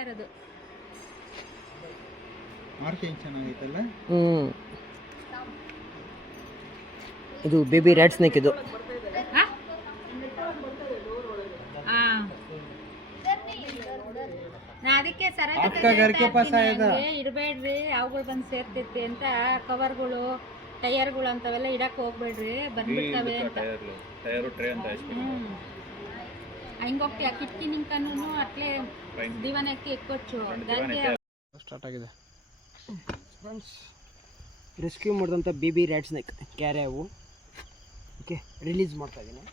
ಇರೋದು ಮಾರ್ಕಿಂಗ್ ಚೆನ್ನಾಗೈತಲ್ಲ. ಇದು baby rat snake ಇದು. ನಾ ಅದಕ್ಕೆ ಇಡಬೇಡ್ರಿ, ಅವುಗಳು ಬಂದು ಸೇರ್ತೈತಿ ಅಂತ. ಕವರ್ಗಳು, ಟೈರ್ಗಳು ಅಂತವೆಲ್ಲ ಇಡಕ್ ಹೋಗ್ಬೇಡ್ರಿ, ಬಂದ್ಬಿಡ್ತವೆ ಅಂತ. ಹಿಂಗೆ ಹೋಗ್ತೀಯ ಕಿಟಕಿ ನಿಂಕನ್ನು ಅಟ್ಲೇ ದಿವಾನಕ್ಕೆ ಎಕ್ಕೊಚ್ಚು. ಸ್ಟಾರ್ಟ್ ಆಗಿದೆ ಫ್ರೆಂಡ್ಸ್. ರೆಸ್ಕ್ಯೂ ಮಾಡಿದಂಥ ಬೇಬಿ ರ್ಯಾಟ್ ಸ್ನೇಕ್ ಕ್ಯಾರೆ ಅವು. ಓಕೆ, ರಿಲೀಸ್ ಮಾಡ್ತಾ ಇದ್ದೀನಿ.